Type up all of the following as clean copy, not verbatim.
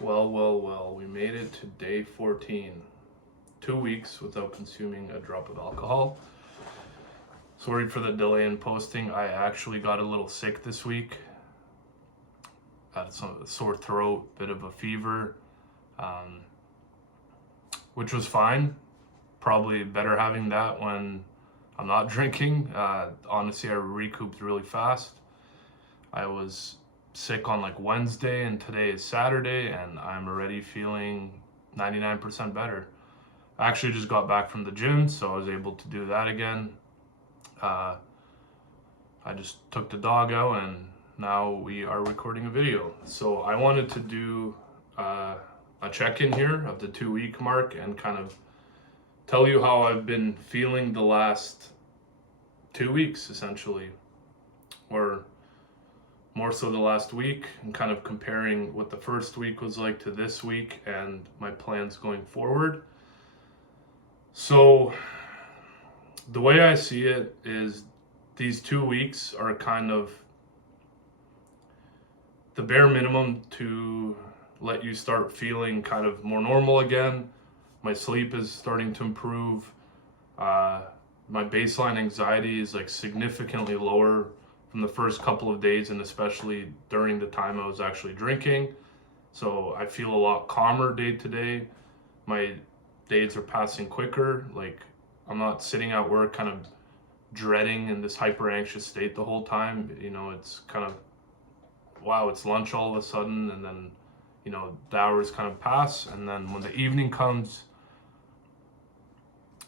Well, we made it to day 14. 2 weeks without consuming a drop of alcohol. Sorry for the delay in posting. I actually got a little sick this week. Had some sore throat, bit of a fever, um, which was fine. Probably better having that when I'm not drinking. Honestly, I recouped really fast. I was sick on like Wednesday, and today is Saturday, and I'm already feeling 99% better. I actually just got back from the gym, so I was able to do that again. Uh, I just took the dog out, and now we are recording a video. So I wanted to do a check-in here of the 2 week mark and kind of tell you how I've been feeling the last 2 weeks, essentially, or more so the last week, and kind of comparing what the first week was like to this week and my plans going forward. So the way I see it is these 2 weeks are kind of the bare minimum to let you start feeling kind of more normal again. My sleep is starting to improve. My baseline anxiety is like significantly lower from the first couple of days, and especially during the time I was actually drinking. So I feel a lot calmer day to day. My days are passing quicker. Like, I'm not sitting at work kind of dreading in this hyper anxious state the whole time. It's kind of, wow, it's lunch all of a sudden, and then, the hours kind of pass. And then when the evening comes,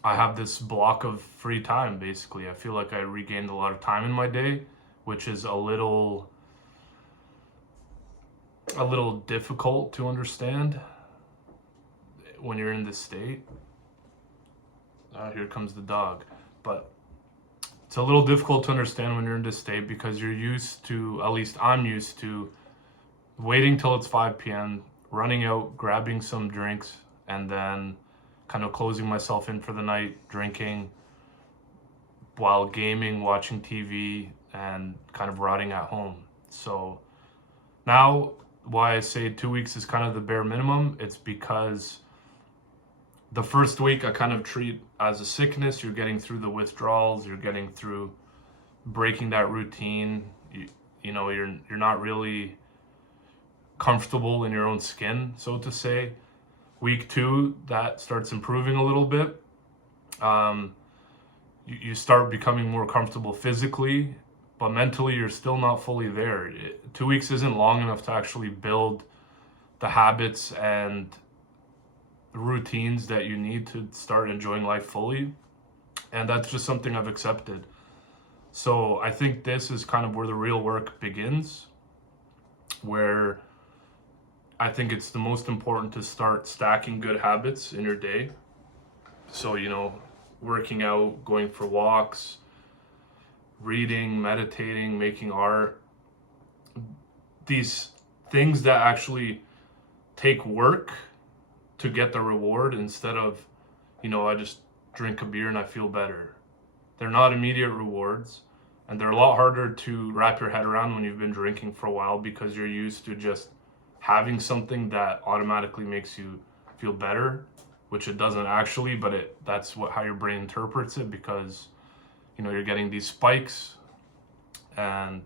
I have this block of free time, basically. I feel like I regained a lot of time in my day, which is a little difficult to understand when you're in this state. Here comes the dog. But it's a little difficult to understand when you're in this state because you're used to, at least I'm used to, waiting till it's 5 p.m., running out, grabbing some drinks, and then kind of closing myself in for the night, drinking while gaming, watching TV, and kind of rotting at home. So now, why I say 2 weeks is kind of the bare minimum, it's because the first week I kind of treat as a sickness. You're getting through the withdrawals, you're getting through breaking that routine. You're not really comfortable in your own skin, so to say. Week 2, that starts improving a little bit. You start becoming more comfortable physically, but mentally you're still not fully there. 2 weeks isn't long enough to actually build the habits and routines that you need to start enjoying life fully. And that's just something I've accepted. So I think this is kind of where the real work begins, where I think it's the most important to start stacking good habits in your day. So, working out, going for walks, reading, meditating, making art, these things that actually take work to get the reward instead of, I just drink a beer and I feel better. They're not immediate rewards, and they're a lot harder to wrap your head around when you've been drinking for a while because you're used to just having something that automatically makes you feel better, which it doesn't actually, but that's how your brain interprets it, because you're getting these spikes and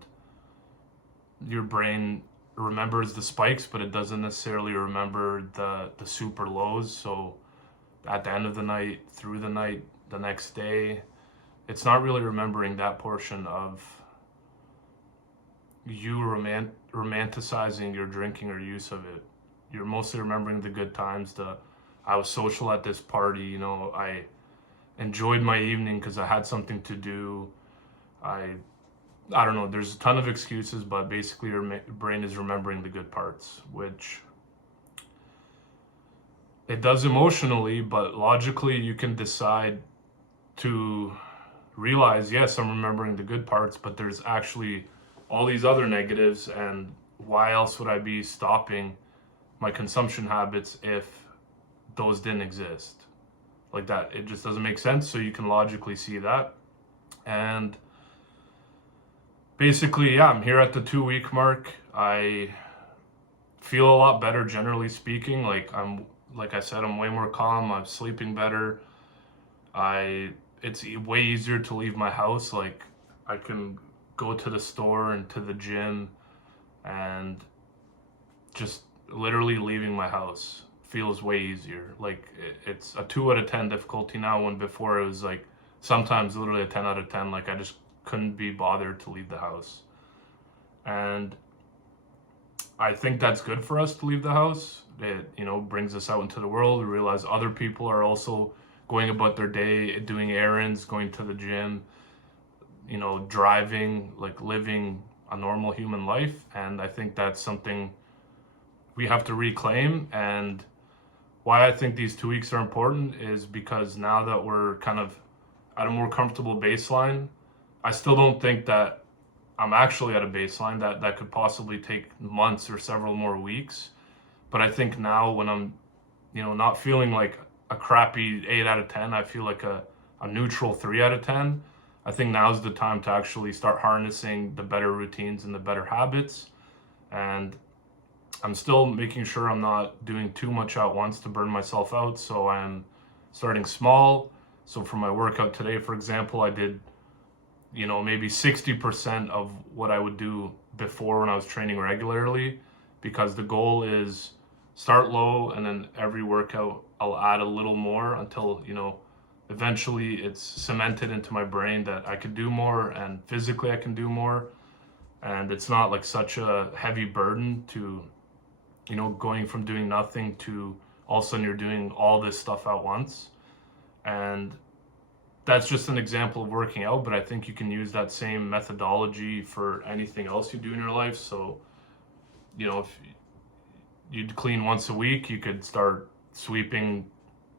your brain remembers the spikes, but it doesn't necessarily remember the super lows. So at the end of the night, through the night, the next day, it's not really remembering that portion of you romanticizing your drinking or use of it. You're mostly remembering the good times. I was social at this party, I enjoyed my evening because I had something to do. I don't know, there's a ton of excuses, but basically your brain is remembering the good parts, which it does emotionally, but logically you can decide to realize, yes, I'm remembering the good parts, but there's actually all these other negatives, and why else would I be stopping my consumption habits if those didn't exist? Like that, it just doesn't make sense. So you can logically see that. And basically, yeah, I'm here at the 2 week mark. I feel a lot better, generally speaking. Like I said, I'm way more calm. I'm sleeping better. It's way easier to leave my house. Like, I can go to the store and to the gym, and just literally leaving my house feels way easier. Like, it's a 2 out of 10 difficulty now, when before it was like sometimes literally a 10 out of 10. Like, I just couldn't be bothered to leave the house. And I think that's good for us to leave the house. It, brings us out into the world. We realize other people are also going about their day, doing errands, going to the gym, driving, like living a normal human life. And I think that's something we have to reclaim. And why I think these 2 weeks are important is because now that we're kind of at a more comfortable baseline, I still don't think that I'm actually at a baseline. That could possibly take months or several more weeks. But I think now, when I'm, not feeling like a crappy 8 out of 10, I feel like a neutral 3 out of 10. I think now's the time to actually start harnessing the better routines and the better habits. And I'm still making sure I'm not doing too much at once to burn myself out. So I'm starting small. So for my workout today, for example, I did, maybe 60% of what I would do before when I was training regularly, because the goal is start low, and then every workout I'll add a little more until, eventually it's cemented into my brain that I could do more, and physically I can do more. And it's not like such a heavy burden to, going from doing nothing to all of a sudden you're doing all this stuff at once. And that's just an example of working out, but I think you can use that same methodology for anything else you do in your life. So, if you'd clean once a week, you could start sweeping,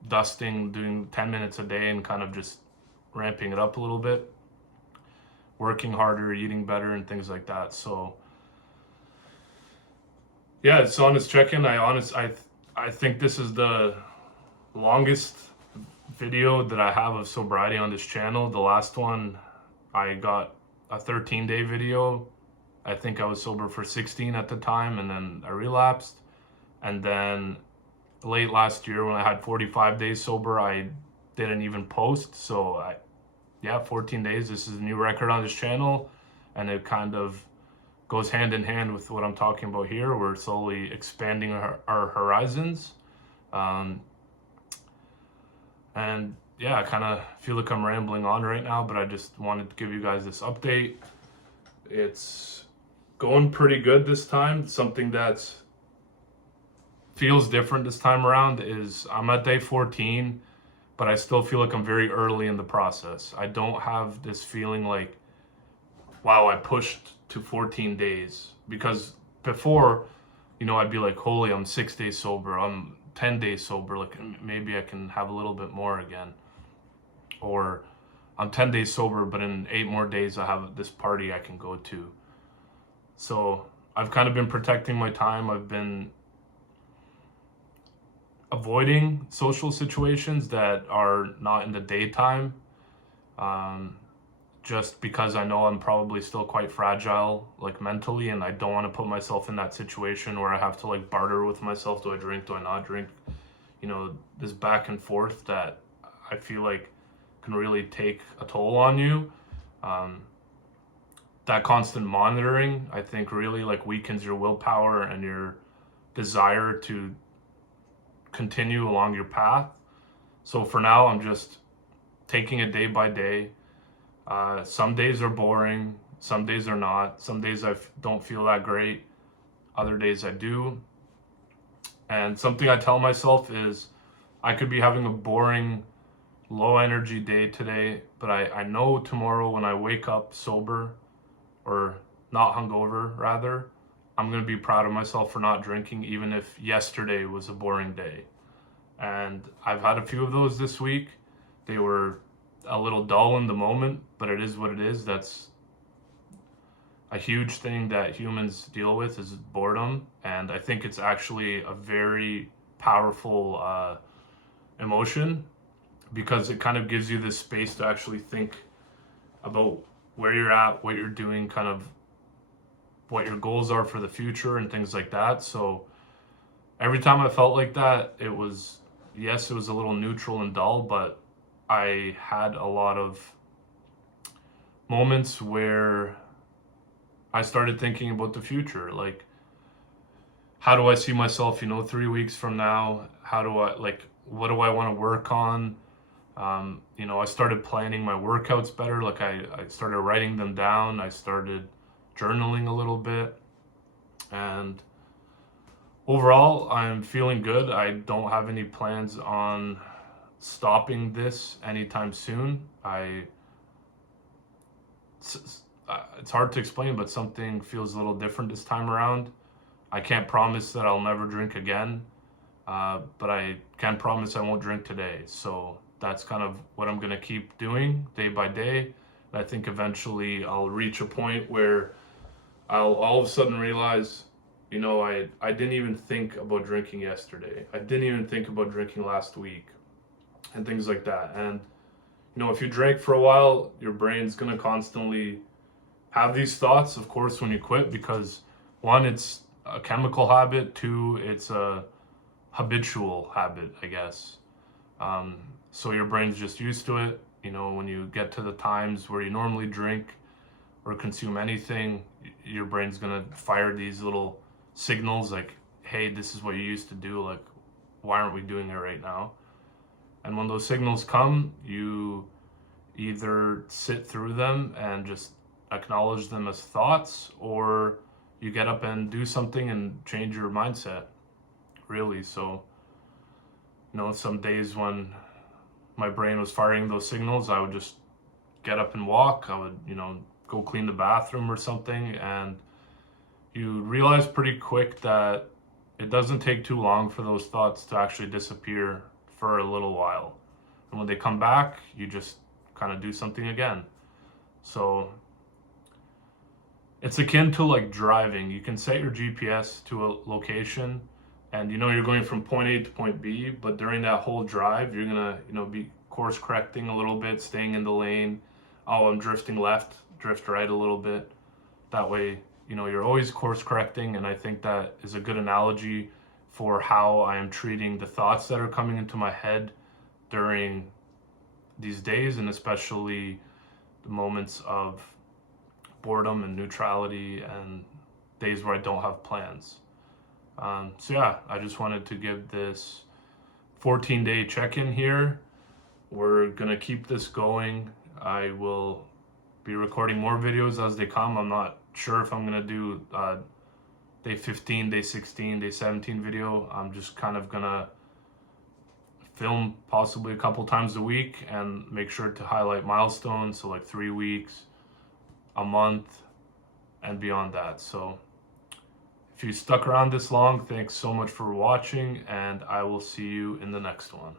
dusting, doing 10 minutes a day, and kind of just ramping it up a little bit, working harder, eating better, and things like that. So yeah, it's honest check-in. I think this is the longest video that I have of sobriety on this channel. The last one, I got a 13-day video. I think I was sober for 16 at the time, and then I relapsed. And then late last year, when I had 45 days sober, I didn't even post. So 14 days. This is a new record on this channel, and it kind of goes hand in hand with what I'm talking about here. We're slowly expanding our horizons. And yeah, I kind of feel like I'm rambling on right now, but I just wanted to give you guys this update. It's going pretty good this time. Something that feels different this time around is I'm at day 14, but I still feel like I'm very early in the process. I don't have this feeling like, wow, I pushed to 14 days. Because before, I'd be like, holy, I'm 6 days sober. I'm 10 days sober, like maybe I can have a little bit more again. Or I'm 10 days sober, but in 8 more days I have this party I can go to. So I've kind of been protecting my time. I've been avoiding social situations that are not in the daytime, just because I know I'm probably still quite fragile, like mentally, and I don't want to put myself in that situation where I have to like barter with myself. Do I drink? Do I not drink? This back and forth that I feel like can really take a toll on you. That constant monitoring, I think, really like weakens your willpower and your desire to continue along your path. So for now, I'm just taking it day by day. Some days are boring, some days are not. Some days I don't feel that great, other days I do. And something I tell myself is I could be having a boring, low energy day today, but I know tomorrow when I wake up sober, or not hungover rather, I'm going to be proud of myself for not drinking, even if yesterday was a boring day. And I've had a few of those this week. They were a little dull in the moment, but it is what it is. That's a huge thing that humans deal with, is boredom. And I think it's actually a very powerful emotion, because it kind of gives you this space to actually think about where you're at, what you're doing, kind of what your goals are for the future and things like that. So every time I felt like that, it was, yes, it was a little neutral and dull, but I had a lot of moments where I started thinking about the future. Like, how do I see myself, 3 weeks from now? How do I, like, what do I want to work on? I started planning my workouts better. Like, I started writing them down. I started journaling a little bit. And overall, I'm feeling good. I don't have any plans on stopping this anytime soon. It's hard to explain, but something feels a little different this time around. I can't promise that I'll never drink again, but I can promise I won't drink today. So that's kind of what I'm going to keep doing day by day. And I think eventually I'll reach a point where I'll all of a sudden realize, I didn't even think about drinking yesterday. I didn't even think about drinking last week and things like that. And, if you drink for a while, your brain's going to constantly have these thoughts, of course, when you quit, because one, it's a chemical habit. Two, it's a habitual habit, I guess. So your brain's just used to it. When you get to the times where you normally drink or consume anything, your brain's gonna fire these little signals like, hey, this is what you used to do. Like, why aren't we doing it right now? And when those signals come, you either sit through them and just acknowledge them as thoughts, or you get up and do something and change your mindset, really. So, some days when my brain was firing those signals, I would just get up and walk. I would, go clean the bathroom or something. And you realize pretty quick that it doesn't take too long for those thoughts to actually disappear for a little while. And when they come back, you just kind of do something again. So it's akin to like driving. You can set your GPS to a location and you're going from point A to point B, but during that whole drive, you're gonna, be course correcting a little bit, staying in the lane. Oh, I'm drifting left, drift right a little bit. That way, you're always course correcting. And I think that is a good analogy for how I am treating the thoughts that are coming into my head during these days, and especially the moments of boredom and neutrality and days where I don't have plans. So yeah, I just wanted to give this 14-day check-in here. We're gonna keep this going. I will be recording more videos as they come. I'm not sure if I'm gonna do day 15, day 16, day 17 video. I'm just kind of gonna film possibly a couple times a week and make sure to highlight milestones, so like 3 weeks, a month, and beyond that. So if you stuck around this long, thanks so much for watching, and I will see you in the next one.